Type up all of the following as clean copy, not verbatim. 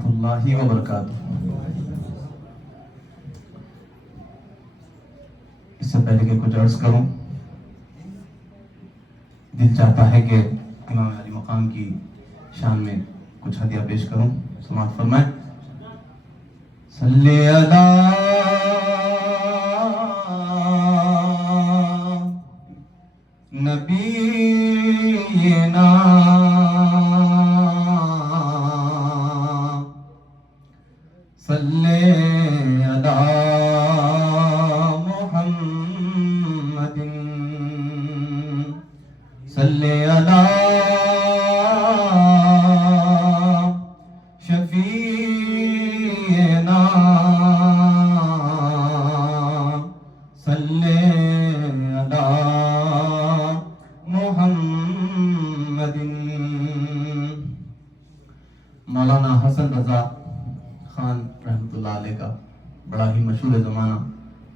ورحمۃ اللہ وبرکاتہ۔ اس سے پہلے کہ کچھ عرض کروں، دل چاہتا ہے کہ امام علی مقام کی شان میں کچھ ہدیہ پیش کروں۔ سماعت فرمائیں۔ صلی اللہ نبینا صلی اللہ محمد صلی اللہ شفیعنا صلی اللہ محمد۔ مولانا حسن رضا خان رحمۃ اللہ علیہ کا بڑا ہی مشہور زمانہ،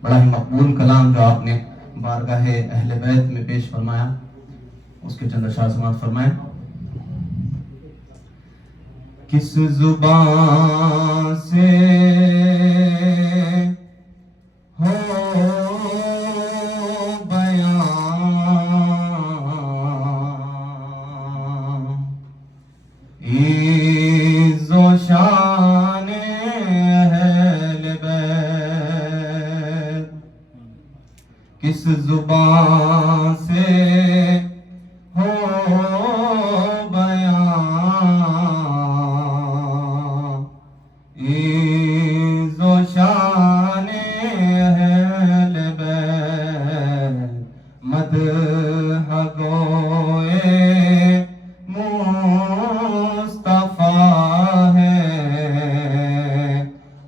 بڑا ہی مقبول کلام جو آپ نے بارگاہ اہل بیت میں پیش فرمایا، اس کے چند اشعار سماعت فرمائیں۔ کس زبان سے ہو بیان عز و شان اہل بیت، کس زبان سے ہو بیان عز و شان اہل بیت، مدح گوئے مصطفیٰ ہے،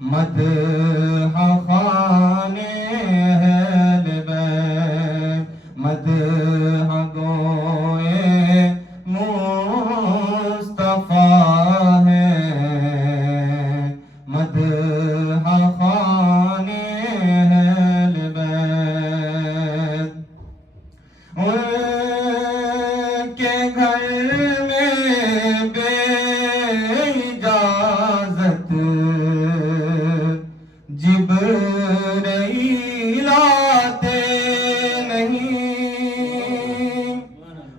مدح خوان اہل بیت، مدح گوئے مصطفیٰ ہے، مدح خوان اہل بیت۔ ان کے گھر میں بے اجازت جبرائیل آتے نہیں،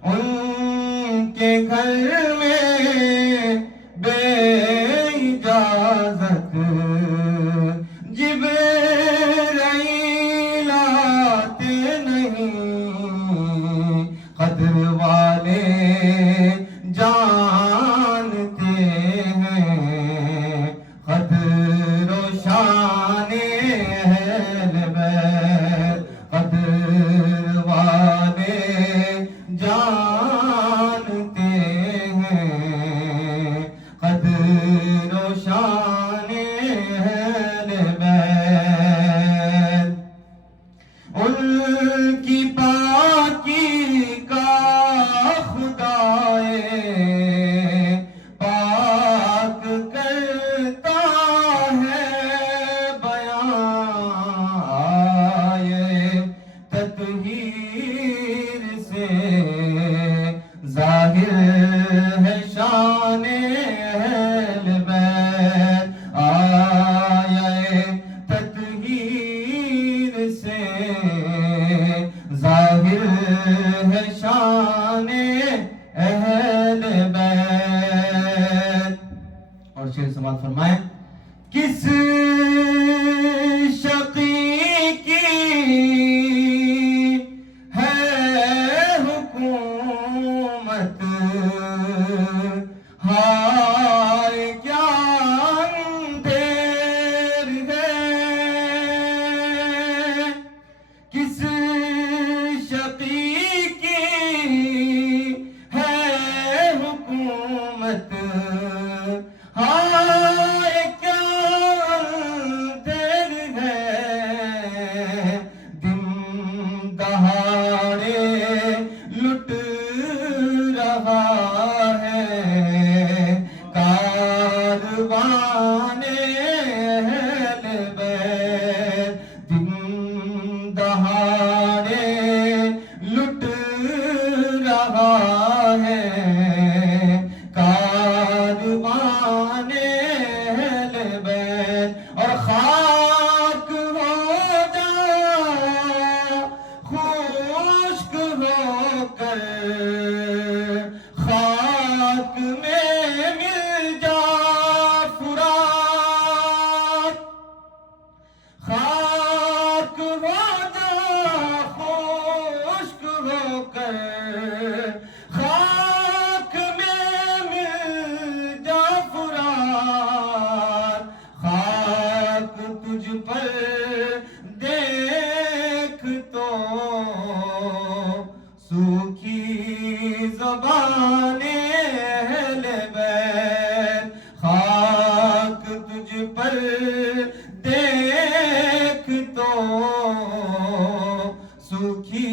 ان کے گھر میں بے اجازت جبرائیل آتے نہیں، قدر والے جانتے ہیں قدر و شان اہل بیت، قدر والے جانتے ہیں قدر و شان اہل بیت۔ ان کی پاکی کا خدائے پاک کرتا ہے بیان، تطہیر سے ظاہر ہے شان اہل بیت، تطہیر سے ظاہر ہے شان اہل بیت۔ اور شعر سماعت فرمائیں۔ کس شقی کی ہے حکومت، ہائے کیا اندھیر ہے، کس شقی کی ہے حکومت، ہائے کیا اندھیر ہے، دن دہاڑے لٹ رہا ہے کاروان اہل بیت، دن دہاڑے لٹ رہا ہے کاروان تجھ پر دیکھ تو سوکھی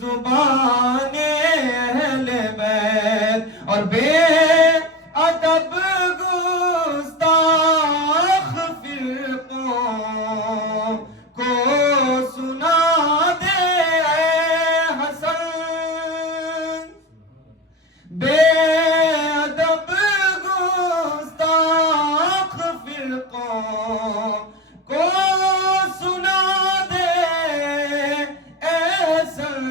زبان اہل بیت اور بے ادب گستاخ فرقوں کو سنا دے اے حسن بے ادب گستاخ فرقوں کو سنا دے اے حسن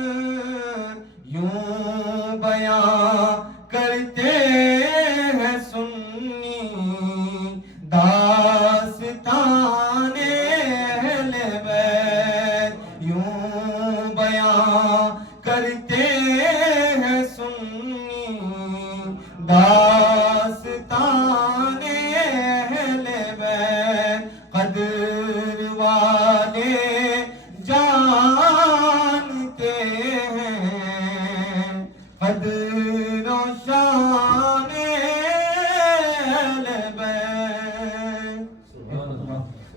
یوں بیان کرتے ہیں سنی داستان اہل بیت یوں بیان کرتے ہیں سنی داستان اہل بیت قدر والے جانتے ہیں قدر و شان اہل بیت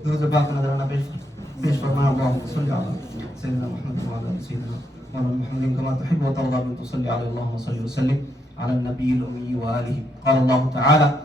درود پاک نظرانہ پیش فرمایا اللہم صلی علی سیدنا محمد وعلی آل سیدنا مولانا محمد كما تحب وترضى بن تصلي على اللهم صل وسلم على النبي الأمي وآله قال الله تعالى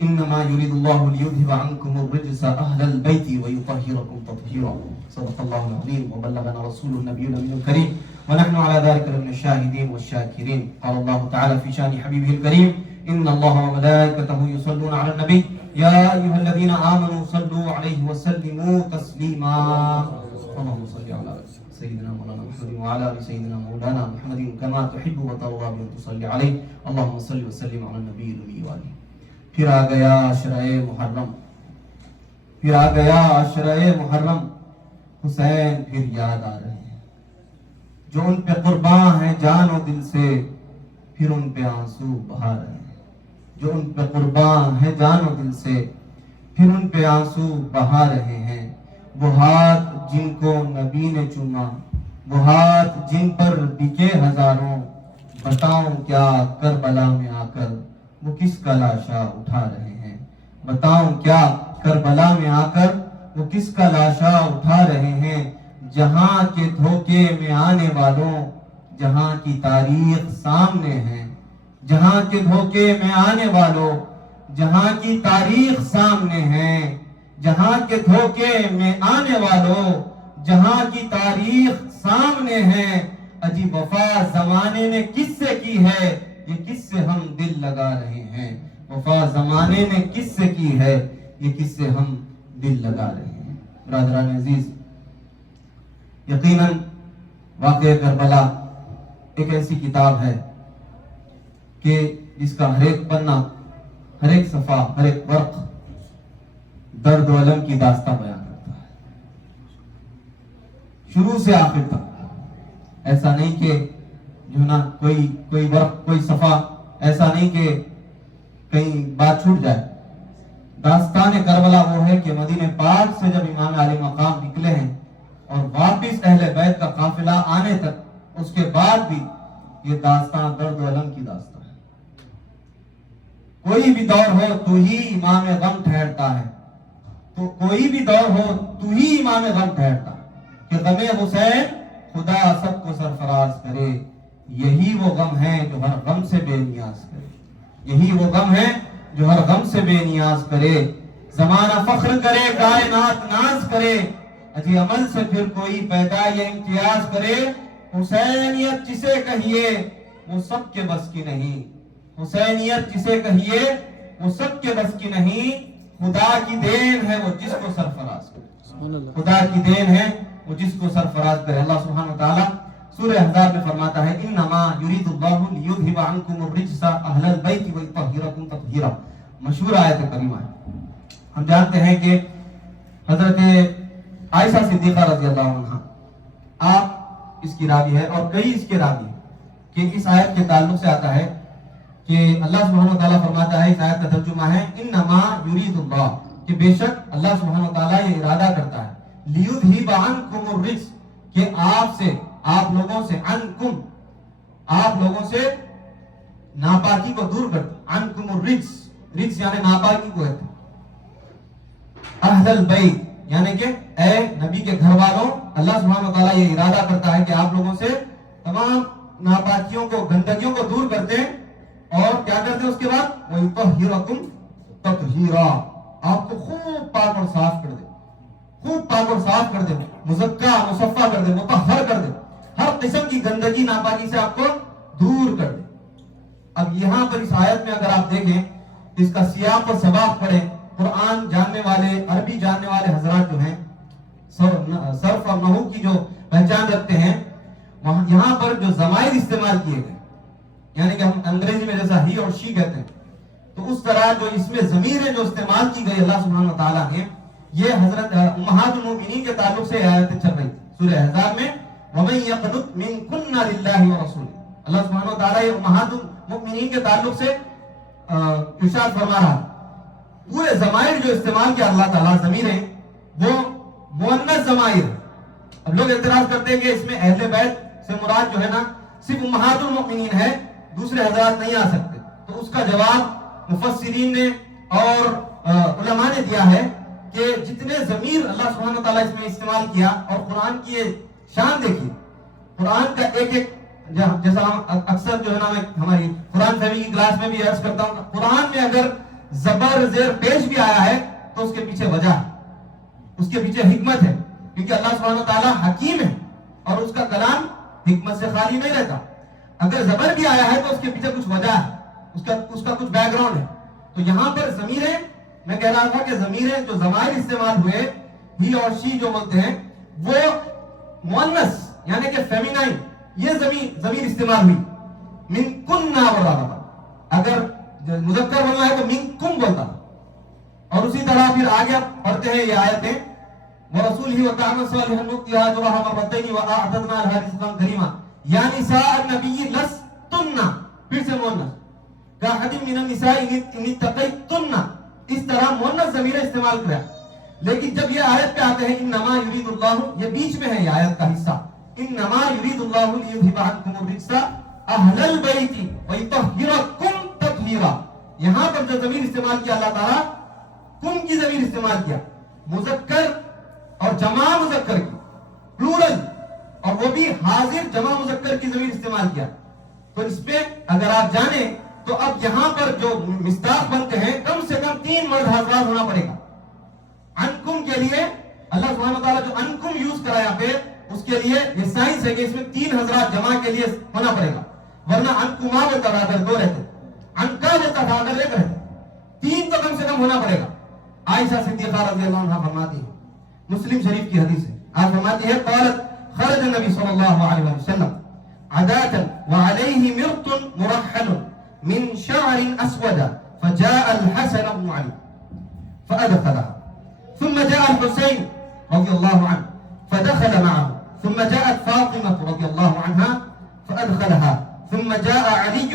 إنما يريد الله ليذهب عنكم الرجس أهل البيت ويطهركم تطهيرا صدق الله العظيم وبلغنا رسوله النبي الأمين الكريم ونحن على ذلك من الشاهدين والشاكرين قال الله تعالى في شان حبيبه الكريم إن الله وملائكته يصلون على النبي يا أيها الذين آمنوا صلوا عليه وسلموا تسليما اللهم صل على سيدنا مولانا محمد وعلى آل سيدنا مولانا محمد كما تحب وترضى بأن تصلي عليه اللهم صل وسلم على النبي الأمي وآله پھر آ گیا عشرۂ محرم پھر آ گیا عشرۂ محرم حسین پھر یاد آ رہے ہیں جو ان پہ قرباں ہیں جان و دل سے پھر ان پہ آنسو بہا رہے ہیں جو ان پہ قرباں ہیں جان و دل سے پھر ان پہ آنسو بہا رہے ہیں وہ ہاتھ جن کو نبی نے چوما وہ ہاتھ جن پر بکے ہزاروں بتاؤں کیا کربلا میں آ کر وہ کس کا لاشا اٹھا رہے ہیں بتاؤں کیا کربلا میں آ کر وہ کس کا لاشا اٹھا رہے ہیں جہاں کے دھوکے میں آنے والوں جہاں کی تاریخ سامنے ہے جہاں کے دھوکے میں آنے والوں جہاں کی تاریخ سامنے ہے جہاں کے دھوکے میں آنے والوں جہاں کی تاریخ سامنے ہے عجیب وفا زمانے نے کس سے کی ہے یہ کس سے ہم دل لگا رہے ہیں وفا زمانے نے کس سے کی ہے یہ کس سے ہم دل لگا رہے ہیں برادران عزیز یقیناً واقعہ کربلا ایک ایسی کتاب ہے کہ جس کا ہر ایک پنہ ہر ایک صفحہ ہر ایک ورق درد و علم کی داستان بیان کرتا ہے شروع سے آخر تک ایسا نہیں کہ جو نا کوئی ورق کوئی صفحہ ایسا نہیں کہ کہیں بات چھوٹ جائے داستان کربلا وہ ہے کہ مدینہ پاک سے جب امام علی مقام نکلے ہیں اور واپس اہل بیت کا قافلہ آنے تک اس کے بعد بھی یہ داستان درد و علم کی داستان ہے کوئی بھی دور ہو تو ہی امام غم ٹھہرتا ہے تو کوئی بھی دور ہو تو ہی امام غم ٹھہرتا ہے کہ غم حسین خدا سب کو سرفراز کرے یہی وہ غم ہے جو ہر غم سے بے نیاز کرے یہی وہ غم ہے جو ہر غم سے بے نیاز کرے زمانہ فخر کرے کائنات ناز کرے اجی عمل سے پھر کوئی پیدا یہ امتیاز کرے حسینیت جسے کہیے وہ سب کے بس کی نہیں حسینیت جسے کہیے وہ سب کے بس کی نہیں خدا کی دین ہے وہ جس کو سرفراز کرے خدا کی دین ہے وہ جس کو سرفراز کرے اللہ سبحانہ وتعالی سورہ احزاب میں فرماتا ہے انما یرید اللہ لیذھب عنکم الرجس اہل البیت ویطہرکم تطہیرا مشہور آیت کریمہ ہے ہم جانتے ہیں کہ حضرت عائشہ صدیقہ رضی اللہ عنہ آپ اس کی راوی ہے اور کئی اس کے راوی ہیں کہ اس آیت کے تعلق سے آتا ہے کہ اللہ سبحانہ وتعالی فرماتا ہے اس آیت کا ترجمہ ہے انما یرید اللہ کہ بے شک اللہ سبحانہ وتعالی یہ ارادہ کرتا ہے لیذھب عنکم الرجس کہ آپ لوگوں سے ناپاکی کو دور کر عنکم الرجس رجس یعنی ناپاکی کو کہتے ہیں. اہل البیت یعنی کہ اے نبی کے گھر والوں، اللہ سبحانہ و تعالیٰ یہ ارادہ کرتا ہے کہ آپ لوگوں سے تمام ناپاکیوں کو، گندگیوں کو دور کرتے ہیں، اور کیا کرتے ہیں اس کے بعد وَيُطَهِّرَكُمْ تَطْهِيرًا، آپ کو خوب پاک اور صاف کر دے، خوب پاک اور صاف کر دے، مزکا مصفا کر دے، مطہر کر دے، ہر قسم کی گندگی ناپاکی سے آپ کو دور کر دے. اب یہاں پر اس آیت میں اگر آپ دیکھیں اس کا سیاق و سباق پڑھیں، قرآن جاننے والے، عربی جاننے والے حضرات جو ہیں، صرف اور نحو کی جو پہچان رکھتے ہیں، یہاں پر جو ضمائر استعمال کیے گئے، یعنی کہ ہم انگریزی میں جیسا ہی اور شی کہتے ہیں، تو اس طرح جو اس میں ضمیریں جو استعمال کی گئی اللہ سبحانہ و تعالیٰ نے، یہ حضرت امہات المؤمنین کے تعلق سے آیتیں چل رہی تھی. سورہ احزاب میں وَمَن يَقْنُتْ مِنكُنَّ لِلَّهِ وَرَسُولِهِ، اللہ سبحانہ و تعالیٰ یہ امہات المؤمنین کے تعلق سے ارشاد فرما رہا ہے. پورے ضمائر جو استعمال کیا اللہ تعالیٰ، ضمیریں وہ مؤنث ضمائر. اب لوگ اعتراض کرتے ہیں کہ اس میں اہل بیت سے مراد جو ہے نا صرف امہات المؤمنین ہے، دوسرے حضرات نہیں آ سکتے. تو اس کا جواب مفسرین نے اور علماء نے دیا ہے کہ جتنے ضمیر اللہ سبحانہ و تعالیٰ اس میں استعمال کیا، اور قرآن کی یہ شان دیکھیے، قرآن کا ایک ایک، جیسا ہم اکثر جو ہے نا میں ہماری قرآن فہمی کی کلاس میں بھی عرض کرتا ہوں، قرآن میں اگر زبر زیر پیش بھی آیا ہے تو اس کے پیچھے وجہ ہے، اس کے پیچھے حکمت ہے، کیونکہ اللہ سبحانہ و تعالیٰ حکیم ہے اور اس کا کلام حکمت سے خالی نہیں رہتا. اگر زبر بھی آیا ہے تو اس کے پیچھے کچھ وجہ ہے، اس کا کچھ بیک گراؤنڈ ہے. تو یہاں پر ضمیریں، میں کہہ رہا تھا کہ ضمیریں جو ضمائر استعمال ہوئے، ہی اور شی جو بولتے ہیں، وہ مؤنث یعنی کہ فیمینائن یہ ضمیر استعمال ہوئی. من کننا ورابا، اگر مذکر بولنا ہے تو من کم بولتا. اور اسی طرح پھر آگے پڑھتے ہیں یہ آیتیں، وَرَسُولِهِ وَتَعْمَلْ صَالِحًا نُؤْتِهَا أَجْرَهَا مَرَّتَيْنِ وَأَعْتَدْنَا لَهَا رِزْقًا كَرِيمًا. یا نساء النبی لستن، پھر سے مؤنث، کاحد من النساء ان اتقیتن، اس طرح مؤنث ضمیر استعمال کیا. لیکن جب یہ آیت پہ آتے ہیں انما یرید اللہ، یہ بیچ میں ہے یہ آیت کا حصہ، انما یرید اللہ لیذھب عنکم الرجس اہل البیت ویطہرکم تطہیرا. یہاں پر جو ضمیر استعمال کیا اللہ تعالیٰ، کم کی ضمیر استعمال کیا، مذکر اور جمع مذکر کی، پلورل، اور وہ بھی حاضر جمع مذکر کی ضمیر استعمال کیا. تو اس پہ اگر آپ جانیں تو اب یہاں پر جو مصداق بنتے ہیں کم سے کم 3 مرد حضرات ہونا پڑے گا. انکم کے لیے اللہ سبحانہ وتعالیٰ جو انکم یوز کرا یہاں پہ، اس کے لیے یہ سائنس ہے کہ اس میں 3 حضرات جمع کے لیے ہونا پڑے گا، ورنہ انکما بولتا تھا اگر 2 رہتے، انکا بولتا تھا اگر 1 رہتے، 3 تو کم سے کم ہونا پڑے گا. عائشہ صدیقہ رضی اللہ عنہ فرماتی ہے، مسلم شریف کی حدیث ہے، آپ فرماتی ہے قالت خرج النبی صلی اللہ علیہ وسلم عداة وعليه مرط مرحل من شعر أسود فجاء الحسن بن علي فأدخلها، ثم جاء الحسين رضي الله عنه فدخل معه، ثم جاءت فاطمة رضي الله عنها فأدخلها، ثم جاء علي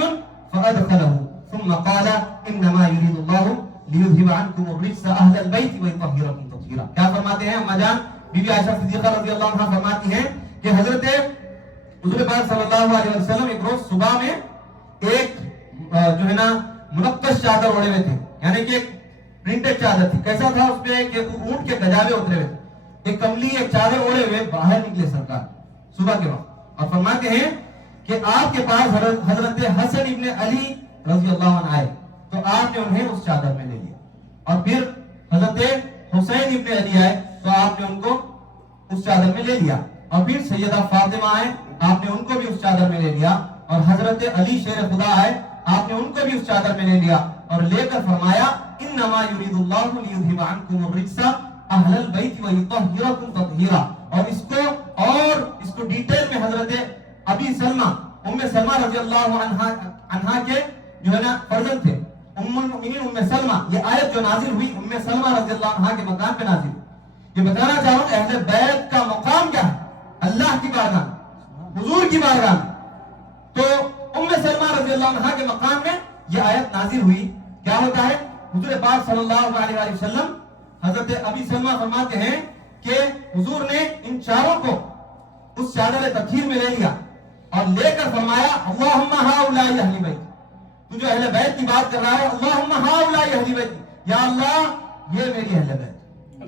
فأدخله، ثم قال إنما يريد الله ليذهب عنكم الرجس أهل البيت ويطهركم تطهيرا. کیا فرماتے ہیں اما جان بی بی عائشہ صدیقہ رضی اللہ عنہ فرماتی ہیں کہ حضرت حضور پاک صلی اللہ علیہ وسلم ایک روز صبح میں ایک جو ہے نا منقش چادر اوڑے ہوئے تھے، یعنی کہ ایک پرنٹڈ چادر تھی. کیسا تھا؟ اس پہ کہ اونٹ کے گجاوے اترے ہوئے تھے، ایک کملی ایک چادر اوڑے ہوئے باہر نکلے سرکار صبح کے وقت، اور فرماتے ہیں کہ آپ کے پاس حضرت حسن ابن علی رضی اللہ عنہ آئے تو آپ نے انہیں اس چادر میں لے لیا، اور پھر حضرت حسین ابن علی آئے تو آپ نے ان کو اس چادر میں لے لیا، اور پھر سیدہ فاطمہ آئے، آپ نے ان کو بھی اس چادر میں لے لیا، اور حضرت علی شیر خدا آئے، آپ نے ان کو بھی اس چادر میں لے لیا، اور لے کر فرمایا انما یرید اللہ لیذھب عنکم الرجس اہل البیت ویطہرکم تطہیرا. اور اس کو ڈیٹیل میں حضرت ابی سلمہ، ام سلمہ رضی اللہ عنہا کے جو ہے نا فرزند تھے، ام المؤمنین ام سلمہ، یہ آیت جو نازل ہوئی ام سلمہ رضی اللہ عنہا کے مقام پہ نازل ہوئی. یہ بتانا چاہوں کہ اہل بیت کا مقام کیا ہے اللہ کی بارگاہ، حضور کی بارگاہ. تو ام سلمہ رضی اللہ عنہا کے مقام میں یہ آیت نازل ہوئی. کیا ہوتا ہے؟ حضور پاک صلی اللہ علیہ وسلم حضرت ابی سلمہ فرماتے ہیں کہ حضور نے ان چاروں کو اس چادر تطہیر میں لے لیا اور لے کر فرمایا اللہم ہؤلاء اہل بیت، تو جو اہل بیت کی بات کر رہا ہے، اللہم ہؤلاء اہل بیت، یا اللہ یہ میری اہل بیت.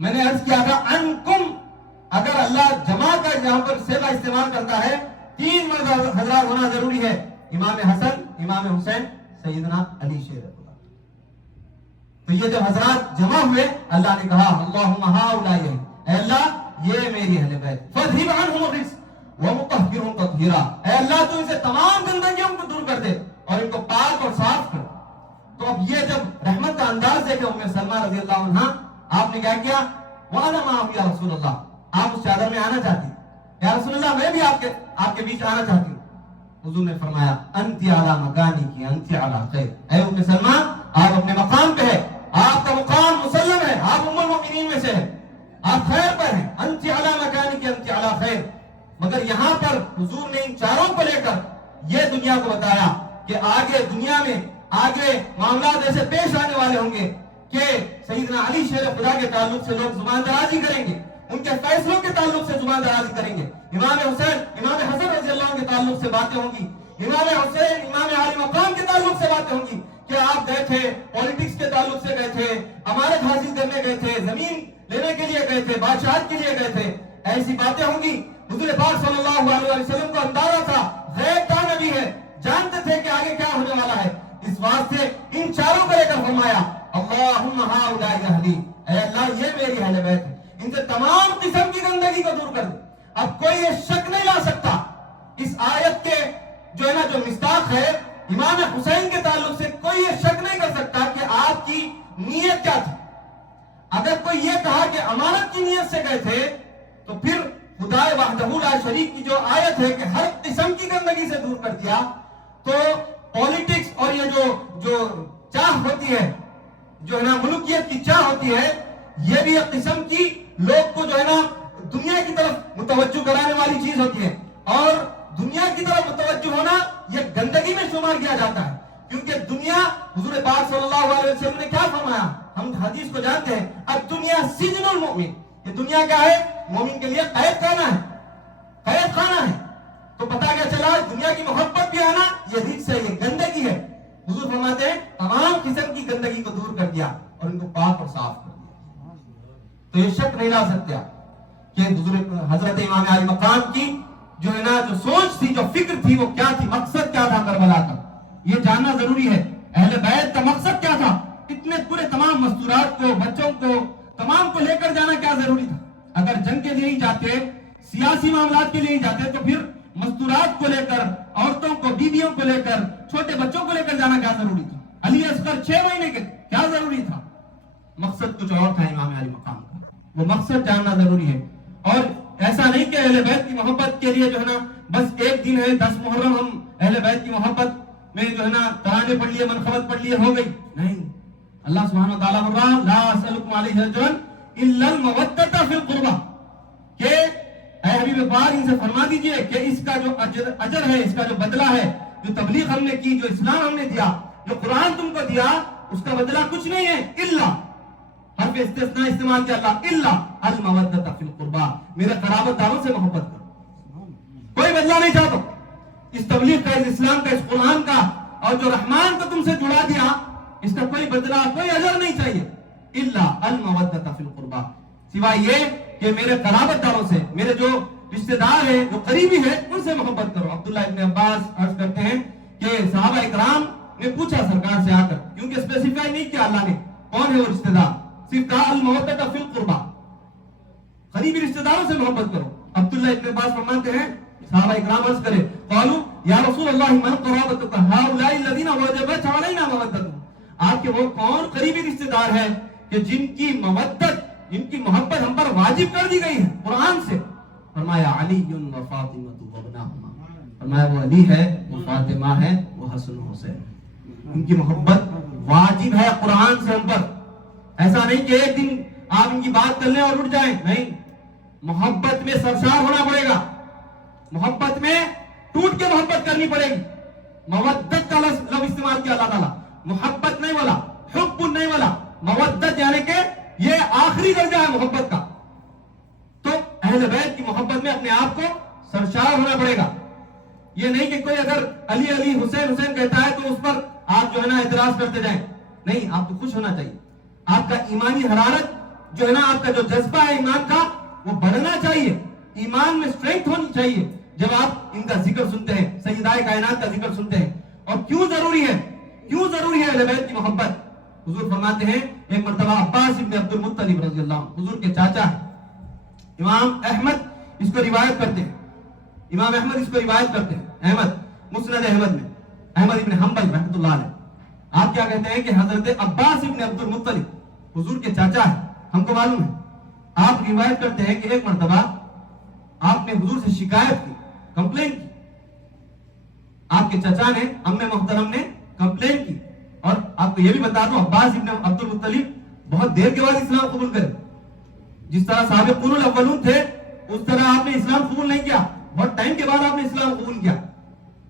میں نے عرض کیا تھا انکم، اگر اللہ جمع کا یہاں پر صیغہ استعمال کرتا ہے 3 مرد حضرات ہونا ضروری ہے، امام حسن، امام حسین، سیدنا علی شیر اللہ. تو یہ جب حضرات جمع ہوئے اللہ نے کہا اللہم ہؤلاء، اے اللہ یہ میری اہل بیت، فاذھب عنہم الرجس وطہرھم تطہیرا، اے اللہ تو ان سے تمام گندگیوں کو دور کر دے اور ان کو پاک اور صاف کر. تو اب یہ جب رحمت کا انداز دیکھے ام سلمہ رضی اللہ عنہا، آپ نے کیا کیا، وَأَنَا مَعَهُ یا رسول اللہ، آپ اس چادر میں آنا چاہتی، یا رسول اللہ میں بھی آپ کے بیچ آنا چاہتی ہوں. حضور نے فرمایا انتی علی مکانی کی انتی علی خیر، اے ام سلمہ آپ اپنے مقام پہ ہے، آپ کا مقام مسلم ہے، آپ ام المؤمنین میں سے ہے، آپ خیر پر ہیں، انتی علی مکانی کی انتی علی خیر. مگر یہاں پر حضور نے ان چاروں کو لے کر یہ دنیا کو بتایا کہ آگے دنیا میں آگے معاملات ایسے پیش آنے والے ہوں گے کہ سیدنا علی شیر خدا کے تعلق سے لوگ زبان درازی کریں گے، ان کے فیصلوں کے تعلق سے زبان درازی کریں گے. امام حسین، امام حسن رضی اللہ عنہ کے تعلق سے باتیں ہوں گی، امام حسین، امام علی مقام کے تعلق سے باتیں ہوں گی کہ آپ گئے تھے پولیٹکس کے تعلق سے گئے تھے، امانت حاصل کرنے گئے تھے، زمین لینے کے لیے گئے تھے، بادشاہت کے لیے گئے تھے. ایسی باتیں ہوں گی. حضور پاک صلی اللہ علیہ وسلم کو اندازہ تھا، غیب دان نبی ہے، جانتے تھے کہ آگے کیا ہونے والا ہے. اس واسطے ان چاروں کو لے کر فرمایا اللہم ہؤلاء اہلی، اے اللہ یہ میری اہل بیت ہے، ان سے تمام قسم کی گندگی کو دور کر دے. اب کوئی یہ شک نہیں لا سکتا اس آیت کے جو ہے نا جو مصداق ہے امام حسین کے تعلق سے، کوئی یہ شک نہیں کر سکتا کہ آپ کی نیت کیا تھی. اگر کوئی یہ کہا کہ امانت کی نیت سے گئے تھے تو پھر خدا وحدہ لا شریک کی جو آیت ہے کہ ہر قسم کی گندگی سے دور کر دیا، تو پولیٹکس اور یہ جو چاہ ہوتی ہے، جو ہے نا ملکیت کی چاہ ہوتی ہے، یہ بھی ایک قسم کی لوگ کو جو ہے نا دنیا کی طرف متوجہ کرانے والی چیز ہوتی ہے. اور دنیا کی طرف متوجہ ہونا یہ گندگی میں شمار کیا جاتا ہے، کیونکہ دنیا، حضور پاک صلی اللہ علیہ وسلم نے کیا فرمایا، ہم حدیث کو جانتے ہیں، الدنیا سجن المؤمن، یہ دنیا کیا ہے، مومن کے لیے قید خانہ ہے، قید خانہ ہے. تو پتا کیا چلا، دنیا کی محبت بھی آنا یہ رجس ہے، یہ گندگی ہے. حضور فرماتے ہیں تمام قسم کی گندگی کو دور کر دیا اور ان کو پاک اور صاف کر دیا. تو یہ شک نہیں لا سکتے کہ حضرت امام علی مقام کی جو ہے نا جو سوچ تھی، جو فکر تھی، وہ کیا تھی، مقصد کیا تھا کربلا کا، یہ جاننا ضروری ہے. اہل بیت کا مقصد کیا تھا، اتنے پورے تمام مستورات کو، بچوں کو، تمام کو لے کر جانا کیا ضروری تھا. اگر جنگ کے لیے ہی جاتے، سیاسی معاملات کے لیے ہی جاتے، تو پھر مستورات کو لے کر، عورتوں کو، بیویوں کو لے کر، چھوٹے بچوں کو لے کر جانا کیا ضروری تھا. علی اصغر 6 مہینے کے کیا ضروری تھا. مقصد کچھ اور تھا امام علی مقام کا، وہ مقصد جاننا ضروری ہے. اور ایسا نہیں کہ اہل بیت کی محبت کے لیے جو ہے نا بس ایک دن ہے 10 محرم ہم اہل بیت کی محبت میں جو ہے نا ترانے پڑھ لیے، منقبت پڑھ لیے، ہو گئی. نہیں، اللہ سبحانہ و تعالیٰ بول رہا لا اسألکم علیہ اجرا الا المودۃ فی القربہ، کہ اے حبیب پاک ان سے فرما دیجئے کہ اس کا جو اجر ہے، اس کا جو بدلہ ہے، جو تبلیغ ہم نے کی، جو اسلام ہم نے دیا، جو قرآن تم کو دیا، اس کا بدلہ کچھ نہیں ہے. الا، حرف استثناء استعمال کیا اللہ، الا المودۃ فی القربہ، میرے قرابت داروں سے محبت کرو. کوئی بدلہ نہیں چاہتا اس تبلیغ کا، اس اسلام کا، اس قرآن کا، اور جو رحمان کو تم سے جڑا دیا، اس کا کوئی بدلہ، کوئی اجر نہیں چاہیے. الا المودۃ فی القربہ، سوائے یہ کہ میرے قرابت داروں سے، میرے جو رشتہ دار ہیں، جو قریبی ہیں، ان سے محبت کرو. عبداللہ ابن عباس عرض کرتے ہیں کہ صحابہ اکرام نے پوچھا سرکار سے آ کر، کیونکہ اسپیسیفائی نہیں کیا اللہ نے کون ہے وہ رشتہ دار، صرف کہا المودۃ فی القربہ، قریبی رشتہ داروں سے محبت کرو. عبداللہ ابن عباس فرماتے ہیں صحابہ اکرام عرض کرے، قالوا یا رسول اللہ من قرابتک هؤلاء الذین وجبت علینا مودتهم، آپ کے وہ کون قریبی رشتہ دار ہیں کہ جن کی مودت، جن کی محبت ہم پر واجب کر دی گئی ہے قرآن سے. فرمایا علی و فاطمہ وابنہما، فرمایا وہ علی ہے، وہ فاطمہ ہے، وہ حسن و حسین. ان کی محبت واجب ہے قرآن سے ہم پر. ایسا نہیں کہ ایک دن آپ ان کی بات کر لیں اور اٹھ جائیں، نہیں، محبت میں سرشار ہونا پڑے گا، محبت میں ٹوٹ کے محبت کرنی پڑے گی. مودت کا لفظ استعمال کیا اللہ تعالیٰ، محبت نہیں بولا، حب نہیں بولا، مودت یعنی کہ یہ آخری درجہ ہے محبت کا. تو اہل بیت کی محبت میں اپنے آپ کو سرشار ہونا پڑے گا. یہ نہیں کہ کوئی اگر علی علی حسین حسین کہتا ہے تو اس پر آپ جو ہے نا اعتراض کرتے جائیں. نہیں, آپ کو خوش ہونا چاہیے. آپ کا ایمانی حرارت جو ہے نا, آپ کا جو جذبہ ہے ایمان کا, وہ بڑھنا چاہیے. ایمان میں اسٹرینتھ ہونی چاہیے جب آپ ان کا ذکر سنتے ہیں, سیدائے کائنات کا ذکر سنتے ہیں. اور کیوں ضروری ہے اہل بیت کی محبت؟ حضور فرماتے ہیں ایک مرتبہ عباس ابن عبد المطلب رضی اللہ عنہ, حضور کے چاچا ہیں, امام احمد اس کو روایت کرتے ہیں, احمد مسند احمد میں, احمد ابن حنبل رحمۃ اللہ علیہ, آپ کیا کہتے ہیں کہ حضرت عباس ابن عبد المطلب حضور کے چاچا ہیں, ہم کو معلوم ہے. آپ روایت کرتے ہیں کہ ایک مرتبہ آپ نے حضور سے شکایت کی, کمپلین کی. آپ کے چچا نے, ام محترم نے کمپلین کی. اور آپ کو یہ بھی بتا دوں, عباس ابن عبد المطلب بہت دیر کے بعد اسلام قبول کرے. جس طرح سابقون الاولون تھے اس طرح آپ نے اسلام قبول نہیں کیا, بہت ٹائم کے بعد آپ نے اسلام قبول کیا.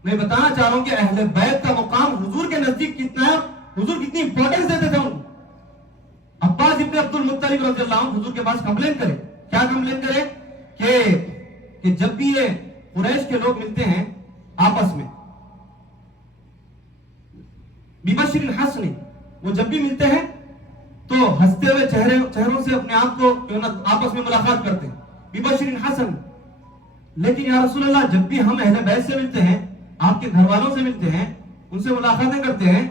میں بتانا چاہ رہا ہوں کہ اہل بیت کا مقام حضور کے نزدیک کتنا ہے, حضور کتنی امپورٹنس دیتے تھے ان کو. عباس ابن عبد المطلب رضی اللہ عنہ حضور کے پاس کمپلین کرے. کیا کمپلین کرے کہ جب بھی یہ قریش کے لوگ ملتے ہیں آپس میں, ببشر الحسن, وہ جب بھی ملتے ہیں تو ہنستے ہوئے چہروں سے اپنے آپ کو آپس میں ملاقات کرتے ہیں, ببشر الحسن. لیکن یا رسول اللہ, جب بھی ہم اہل بیت سے ملتے ہیں, آپ کے گھر والوں سے ملتے ہیں, ان سے ملاقاتیں کرتے ہیں,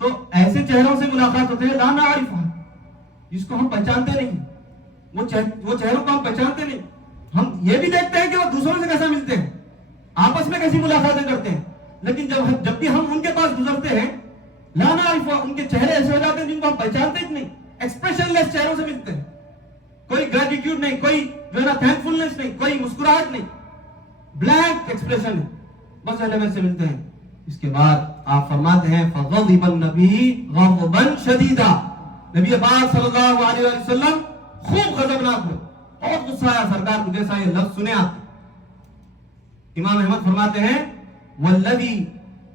تو ایسے چہروں سے ملاقات ہوتے ہیں لا نعرفہ, جس کو ہم پہچانتے نہیں, وہ چہروں کو ہم پہچانتے نہیں. ہم یہ بھی دیکھتے ہیں کہ وہ دوسروں سے کیسا ملتے ہیں, آپس میں کیسی ملاقاتیں کرتے ہیں, لیکن جب بھی ہم ان کے پاس گزرتے ہیں لا نعرفہ, ان کے چہرے ایسے ہو جاتے ہیں جن کو ہم پہچانتے ہی نہیں. ایکسپریشن لیس چہروں سے ملتے ہیں, کوئی گریٹیٹیوڈ نہیں, کوئی جو ہے نا تھینکفلنس نہیں, کوئی مسکراہٹ نہیں, بلینک ایکسپریشن ہے, بس اہل بیت سے ملتے ہیں. اس کے بعد آپ فرماتے ہیں فغضب النبی غضبا شدیدا, نبی پاک صلی اللہ علیہ وسلم خوب غضبناک ہوئے, بہت غصہ آیا سرکار کو جیسا یہ لفظ سنے آپ. امام احمد فرماتے ہیں والذی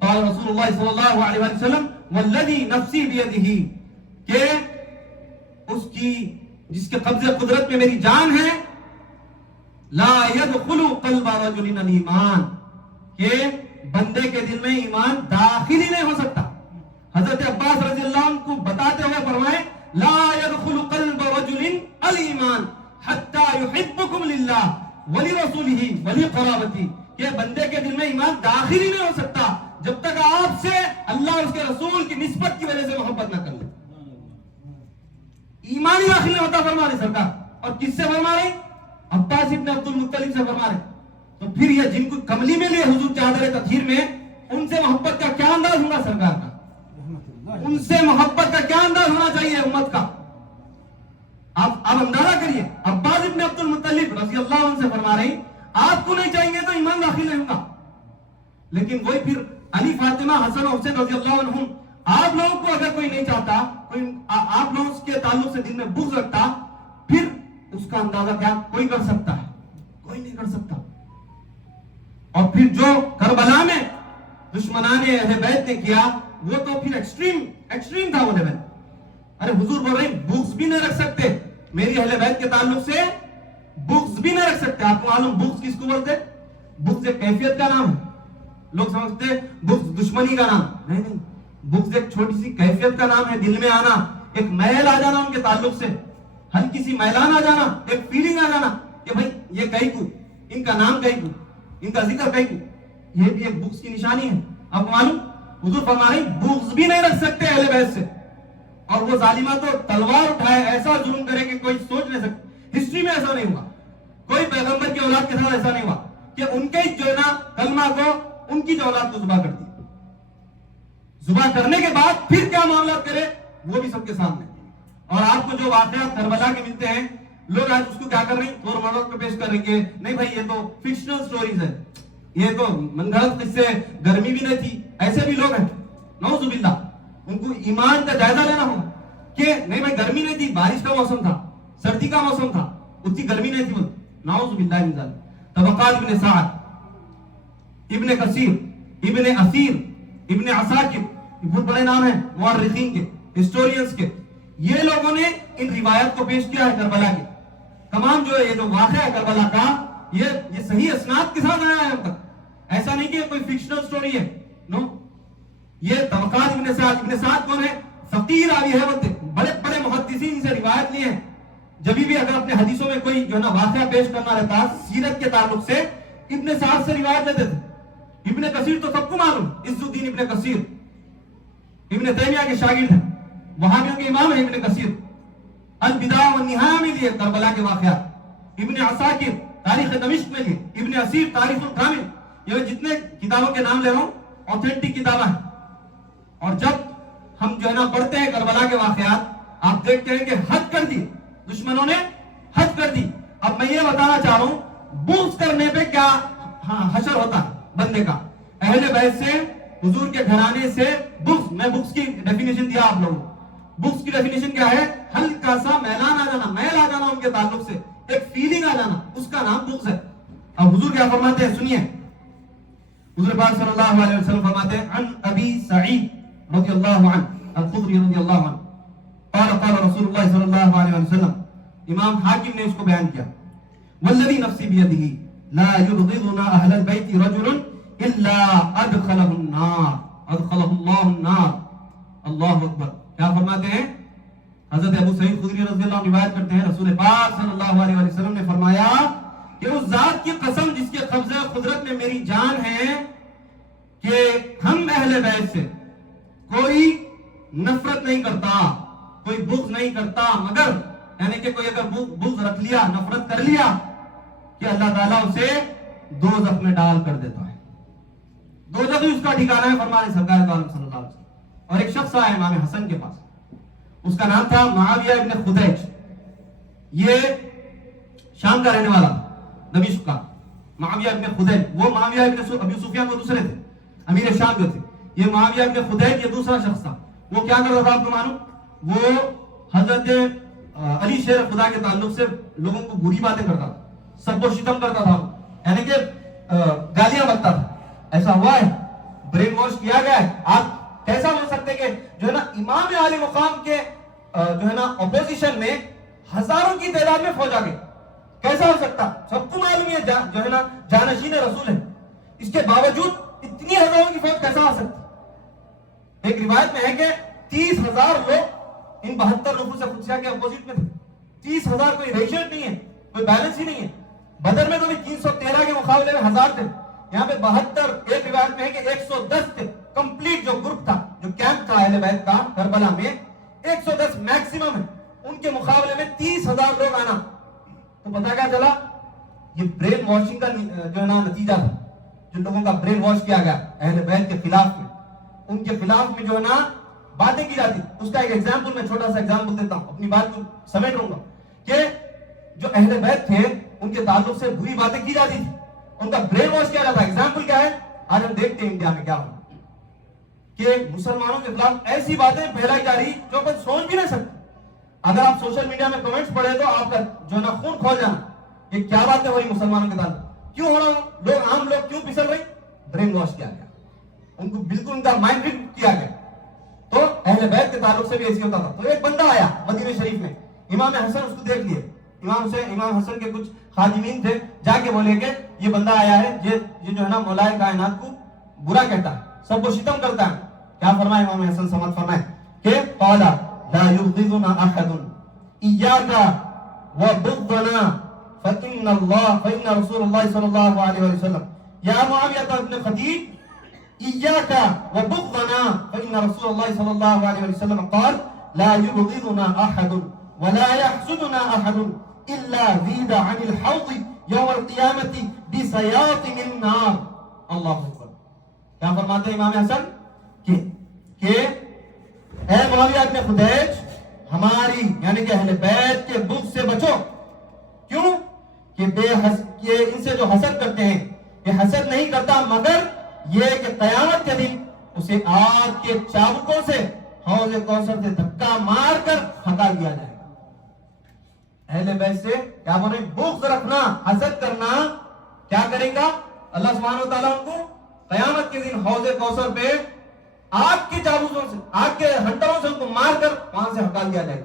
قال رسول اللہ صلی اللہ علیہ وسلم والذی نفسی بیدہ, کہ اس کی جس کے قبضے قدرت میں میری جان ہے, لا يدخل قلب رجل الایمان, کہ بندے کے دل میں ایمان داخل ہی نہیں ہو سکتا. حضرت عباس رضی اللہ عنہ کو بتاتے ہوئے فرمائے لا يدخل قلب رجل الایمان حتى يحبكم للہ ولرسولہ ولقرابتہ, کہ بندے کے دل میں ایمان داخل ہی نہیں ہو سکتا جب تک آپ سے اللہ اور اس کے رسول کی نسبت کی وجہ سے محبت نہ کر لے. ایمان ہی داخل نہیں ہوتا فرما رہے سرکار. اور کس سے فرما رہے؟ عباس ابن عبد المطلب سے فرما رہے. تو پھر یہ جن کو کملی میں لیے حضور چادر تطہیر میں, ان سے محبت کا کیا انداز ہوگا سرکار کا, ان سے محبت کا کیا انداز ہونا چاہیے امت کا. آپ اندازہ کریے, عباس ابن عبد المطلب رضی اللہ عنہ سے فرما رہے آپ کو نہیں چاہیں گے تو ایمان داخل نہیں ہوگا. لیکن وہی پھر علی فاطمہ حسن و حسین رضی اللہ عنہم, آپ لوگوں کو اگر کوئی نہیں چاہتا, کوئی آپ لوگوں کے تعلق سے دل میں بغض رکھتا, پھر اس کا اندازہ کیا کوئی کر سکتا ہے؟ کوئی نہیں کر سکتا. اور پھر جو کربلا میں دشمنان اہل بیت نے کیا وہ تو پھر ایکسٹریم تھا وہ لیول. ارے حضور بول رہے ہیں بغض بھی نہیں رکھ سکتے میری اہل بیت کے تعلق سے, بغض بھی نہیں رکھ سکتے. آپ کو معلوم بغض کس کو بولتے؟ بغض ایک کیفیت کا نام ہے. لوگ سمجھتے بغض دشمنی کا نام, نہیں, بغض ایک چھوٹی سی کیفیت کا نام ہے. دل میں آنا, ایک میل آ جانا ان کے تعلق سے, ہلکی سی میلان آ جانا, ایک فیلنگ آ جانا کہ بھائی یہ کہیں کو, ان کا نام کہیں کو, ان کا ذکر کہیں کو, یہ بھی ایک بغض کی نشانی ہے. آپ کو معلوم حضور فرما رہے بغض بھی نہیں رکھ سکتے اہل بیت سے. اور وہ ظالمہ تو تلوار اٹھائے ایسا ظلم کرے کہ کوئی سوچ نہیں سکتا. ہسٹری میں ایسا نہیں ہوا, کوئی پیغمبر کی اولاد کے ساتھ ایسا نہیں ہوا کہ ان کے جو نا کلمہ کو ان کی جو اولاد کو ذبح کر دی. ذبح کرنے کے بعد پھر کیا معاملات کرے وہ بھی سب کے سامنے. اور آپ کو جو واقعات کربلا کے ملتے ہیں, لوگ آج اس کو کیا کر رہے ہیں, طور مدد پہ پیش کریں گے, نہیں بھائی یہ تو فکشنل سٹوریز ہے, یہ تو من گھڑت قصے, گرمی بھی نہیں تھی, ایسے بھی لوگ ہیں نعوذ باللہ. ان کو ایمان کا جائزہ لینا ہوگا کہ نہیں بھائی گرمی نہیں تھی, بارش کا موسم تھا, سردی کا موسم تھا, اتنی گرمی نہیں تھی. نعوذ باللہ من ذلک. طبقات ابن سعد, ابن کثیر, ابن اثیر, ابن عساکر, یہ بہت بڑے نام ہیں مورخین کے, ہسٹورینز کے. یہ لوگوں نے ان روایت کو پیش کیا ہے کربلا کے. تمام جو یہ جو واقعہ ہے کربلا کا, یہ صحیح اسناد کے ساتھ آیا ہے ہم تک. ایسا نہیں کہ کوئی فکشنل سٹوری ہے، نو، یہ طبقات ابن سعد. ابن سعد کون ہے؟ فقیر راوی ہے، وہ بڑے بڑے محدثین سے روایت لی ہے. جبھی بھی اگر اپنے حدیثوں میں کوئی جو ہے نا واقعہ پیش کرنا رہتا سیرت کے تعلق سے، ابن سعد سے روایت لیتے تھے. ابن کثیر تو سب کو معلوم، عز الدین ابن کثیر ابن تیمیہ کے شاگرد ہیں، وہابیوں کے امام ہیں ابن کثیر. البدایہ والنہایہ میں لیے کربلا کے واقعات، ابن عساکر تاریخ دمشق میں لیے، ابن اسیر تاریخ الکامل. یہ جتنے کتابوں کے نام لے رہا ہوں اوتھینٹک کتابیں ہیں. اور جب ہم جو ہے نا پڑھتے ہیں کربلا کے واقعات، آپ دیکھتے ہیں کہ حد کر دی دشمنوں نے، حد کر دی. اب میں یہ بتانا چاہ رہا ہوں بغض کرنے پہ کیا حشر ہوتا ہے بندے کا. اہل بیت سے، حضور کے گھرانے سے بغض، میں بغض کی ڈیفینیشن دیا آپ لوگوں. بغض کی ڈیفینیشن کیا ہے؟ ہلکا سا میلان آ جانا، میل آ جانا ان کے تعلق سے، ایک فیلنگ آ جانا، اس کا نام بغض ہے. اب حضور کیا فرماتے ہیں سنیے. حضور پاک صلی اللہ علیہ وسلم فرماتے ہیں عن ابی سعید رضی اللہ عنہ الخدری رضی اللہ عنہ قال قال رسول اللہ صلی اللہ علیہ وسلم. امام حاکم نے اس کو بیان کیا. والذی نفسی بیدہ لا یبغضنا اہل البیت رجل الا ادخلہ النار، ادخلہ اللہ النار. اللہ اکبر. کیا فرماتے ہیں؟ حضرت ابو سعید خدری رضی اللہ عنہ روایت کرتے ہیں رسول پاک صلی اللہ علیہ وسلم نے فرمایا کہ اس ذات کی قسم جس کے قبضہ قدرت میں میری جان ہے کہ ہم اہل بیت سے کوئی نفرت نہیں کرتا، کوئی بغض نہیں کرتا، مگر یعنی کہ کوئی اگر بغض رکھ لیا، نفرت کر لیا، کہ اللہ تعالیٰ اسے دوزخ میں ڈال کر دیتا ہے. دوزخ ہی اس کا ٹھکانہ ہے فرمانے سرکار عالم صلی اللہ علیہ وسلم. اور ایک شخص آیا امام حسن کے پاس، اس کا نام تھا معاویہ ابن خدیج. یہ شام کا رہنے والا، دمشق کا معاویہ ابن خدیج. وہ معاویہ ابن ابی سفیان وہ دوسرے تھے، امیر شام جو تھے. یہ معاویہ ابن خدیج یہ دوسرا شخص تھا. وہ کیا کرتا تھا آپ کو معلوم؟ وہ حضرت علی شیر خدا کے تعلق سے لوگوں کو بری باتیں کرتا تھا، سب کو شتم کرتا تھا، یعنی کہ گالیاں بکتا تھا. ایسا ہوا ہے، برین واش کیا گیا ہے. آپ کیسا ہو سکتے کہ جو ہے نا امام عالی مقام کے جو ہے نا اپوزیشن میں ہزاروں کی تعداد میں فوج آ گئی؟ کیسا ہو سکتا؟ سب کو معلوم ہے جو ہے نا جانشین رسول ہے، اس کے باوجود اتنی ہزاروں کی فوج کیسا آ سکتی؟ ایک روایت میں ہے کہ 30,000 لوگ ان 72 نفوس قدسیہ کے اپوزٹ میں تھے. 30,000 کوئی ریشن نہیں ہے، کوئی بیلنس ہی نہیں ہے. بدر میں تو بھی 313 کے مقابلے میں 1000 تھے، یہاں پہ 72. ایک روایت میں ہے کہ 110 تھے. کمپلیٹ جو گروپ تھا، جو کیمپ تھا اہل بیت کا کربلا میں، 110 میکسیمم ہے. ان کے مقابلے میں 30,000 لوگ آنا. تو پتا کیا چلا؟ یہ برین واشنگ کا جو ہے نا نتیجہ تھا. جن لوگوں کا برین واش کیا گیا اہل بیت کے خلاف میں، ان کے خلاف میں جو ہے نا باتیں کی جاتی. اس کا ایک ایگزامپل میں چھوٹا سا ایگزامپل دیتا ہوں، اپنی بات کو سمیٹ رہوں گا. کہ جو اہل بیت تھے ان کے تعلق سے بری باتیں کی جاتی تھی، ان کا برین واش کیا جاتا. ایگزامپل کیا ہے؟ آج ہم دیکھتے ہیں انڈیا میں کیا ہوا کہ مسلمانوں کے خلاف ایسی باتیں پھیلائی جا رہی جو کوئی سوچ بھی نہیں سکتے. اگر آپ سوشل میڈیا میں کمنٹس پڑھے تو آپ کا جو نا خون کھول جانا. یہ کیا باتیں ہو رہی مسلمانوں کے تعلق؟ کیوں ہو رہا؟ لوگ عام لوگ کیوں پھسل رہے؟ برین واش کیا گیا، ان کو بالکل ان کا مائنڈ ریڈ کیا گیا. تو اہل بیت کے تعلق سے بھی ایسی ہوتا تھا. تو ایک بندہ آیا مدینہ شریف میں، امام حسن اس کو دیکھ لیے. امام حسن کے کچھ خادمین تھے، جا کے بولے کہ یہ بندہ آیا ہے، یہ جو ہے نا مولائے کائنات کو برا کہتا ہے، سب کو شتم کرتا ہے. کیا فرمائے امام حسن؟ سمجھ فرمائے کہ قال لا يبغضنا احد اياك وبغضنا فان رسول الله صلى الله عليه وسلم يا معاوية بن خديج اياك وبغضنا فان رسول الله صلى الله عليه وسلم قال لا يبغضنا احد ولا يحسدنا احد الا زيد عن الحوض يوم القيامة بسياط من نار. اللہ اکبر. کیا فرماتے ہیں امام حسن کہ اے معاویہ ابن خدیج، ہماری یعنی کہ اہل بیت کے بغض سے بچو. کیوں؟ کہ ان سے جو حسد کرتے ہیں، یہ حسد نہیں کرتا مگر یہ کہ قیامت کے دن اسے آگ کے چابکوں سے حوض کوثر سے دھکا مار کر ہٹا دیا جائے گا. اہل بیت سے کیا بولے؟ بغض رکھنا، حسد کرنا کیا کرے گا؟ اللہ سبحانہ و تعالیٰ ان کو قیامت کے دن حوض کوثر پہ آگ کے چابوسوں سے، آگ کے ہنٹروں سے ان کو مار کر وہاں سے ہٹا دیا جائے گا.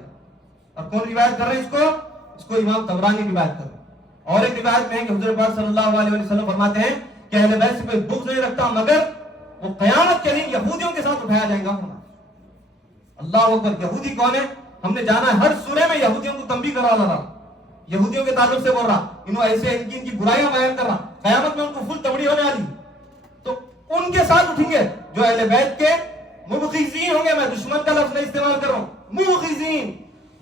اور کون روایت کر رہے ہیں اس کو امام طبرانی روایت کر رہے ہیں. اور ایک روایت میں ہے کہ حضور پاک صلی اللہ علیہ وسلم فرماتے ہیں کہ اہل بیت سے کوئی بغض نہیں رکھتا مگر وہ قیامت کے دن یہودیوں کے ساتھ اٹھایا جائے گا. اللہ اکبر. یہودی کون ہے؟ ہم نے جانا ہے ہر سورے میں یہودیوں کو تنبیہ کرا رہا, یہودیوں کے تعلق سے بول رہا, انہوں ایسے ان کی برائیاں بیان کر رہا, قیامت میں ان کو فل تبڑی ہونے والی. تو ان کے ساتھ اٹھیں گے جو اہل بیت کے مبغضین ہوں گے. میں دشمن کا لفظ نہیں استعمال کر رہا ہوں, مبغضین,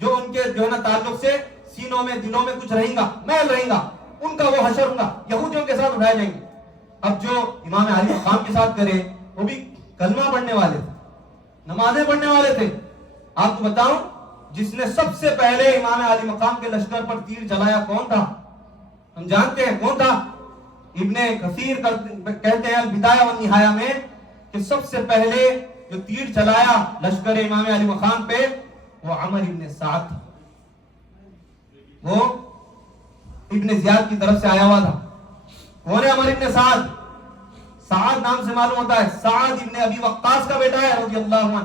جو ان کے جو ہے نا تعلق سے سینوں میں دلوں میں کچھ رہیں گا, میل رہیں گا, ان کا وہ حشر ہوگا, یہودیوں کے ساتھ اٹھائے جائیں گے. اب جو امام علی مقام کے ساتھ کرے وہ بھی کلمہ پڑھنے والے تھے, نمازیں پڑھنے والے تھے. آپ کو بتاؤں جس نے سب سے پہلے امام علی مقام کے لشکر پر تیر چلایا کون تھا؟ ہم جانتے ہیں کون تھا. ابن کثیر کہتے ہیں البدایہ والنہایہ میں کہ سب سے پہلے جو تیر چلایا لشکر امام علی مقام پہ وہ عمر ابن سعد تھا. وہ ابن زیاد کی طرف سے آیا ہوا تھا. کون ہے عمر ابن سعد؟ سعد نام سے معلوم ہوتا ہے سعد ابن ابی وقاص کا بیٹا ہے رضی اللہ عنہ.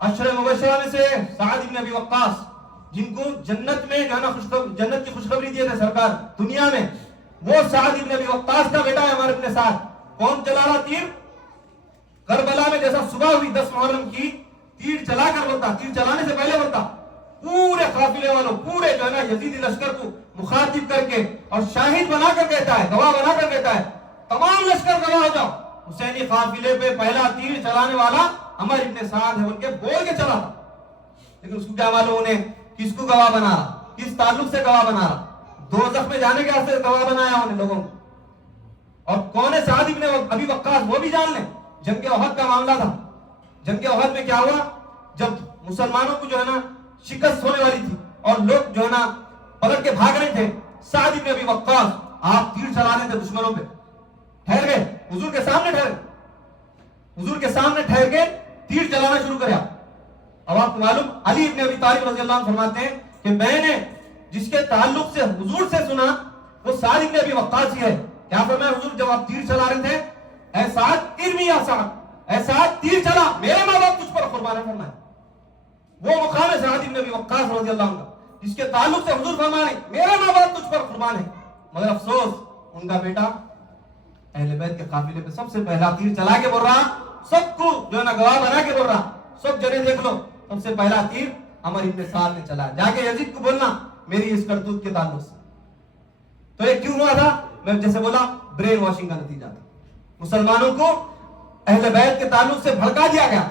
عشر مبشرہ میں سے سعد ابن ابی وقاص, جن کو جنت میں جنت کی خوشخبری دیے تھے سرکار دنیا میں, وہ سعد ابن ابی وقاص کا بیٹا ہے عمر ابن سعد. کون چلا رہا تیر؟ کربلا میں جیسا صبح ہوئی 10 محرم کی, تیر چلا کر بولتا, تیر چلانے سے پہلے بولتا پورے قافلے والوں, پورے جو ہے نا یزیدی لشکر کو مخاطب کر کے اور شاہد بنا کر کہتا ہے, گواہ بنا کر کہتا ہے, تمام لشکر گواہ ہو جاؤ, حسینی قافلے پہ پہلا تیر چلانے والا عمر ابن سعد ہے. ان کے بول کے چلا تھا, لیکن اس کو کیا معلوم انہیں کس کو گواہ بنا رہا, کس تعلق سے گواہ بنا رہا, دوزخ میں جانے کے واسطے گواہ بنایا انہیں لوگوں کو. اور کون ہے سعد ابن ابی وقاص وہ بھی جان لیں. جنگ احد کا معاملہ تھا. جنگ احد میں کیا ہوا, جب مسلمانوں کو جو ہے نا شکست ہونے والی تھی اور لوگ جو ہے نا پلٹ کے بھاگ رہے تھے, سعد ابن ابی وقاص آپ تیر چلا رہے تھے دشمنوں پہ, ٹھہر گئے حضور کے سامنے, حضور کے سامنے ٹھہر کے تیر چلانا شروع کریا. اب آپ کو معلوم علی ابن ابی طالب رضی اللہ عنہ فرماتے ہیں کہ میں نے جس کے تعلق سے حضور سے سنا وہ سعد ابن ابی وقاص ہی ہے. کیا فرمایا حضور جب آپ تیر چلا رہے تھے, اے سعد ارمی یا سعد, اے سعد تیر چلا, میرے ماں باپ تجھ پر قربان ہے. فرمایا وہ مقام ہے سعد ابن ابی وقاص رضی اللہ عنہ جس کے تعلق سے حضور فرمانے میرے ماں باپ تجھ پر قربان ہے. مگر افسوس ان کا بیٹا اہل بیت کے قافلے پہ سب سے پہلا تیر چلا کے بول رہا, سب کو جو ہے نا گواہ بنا کے بول رہا, سب جنے دیکھ لو, سب سے پہلا تیر عمر ابن سعد نے چلا. جا کے یزید کو بولنا میری اس کرتوت کے تعلق سے. تو یہ کیوں ہوا تھا؟ میں جیسے بولا برین واشنگ کا نتیجہ تھا. مسلمانوں کو اہل بیت کے تعلق سے بھڑکا دیا گیا,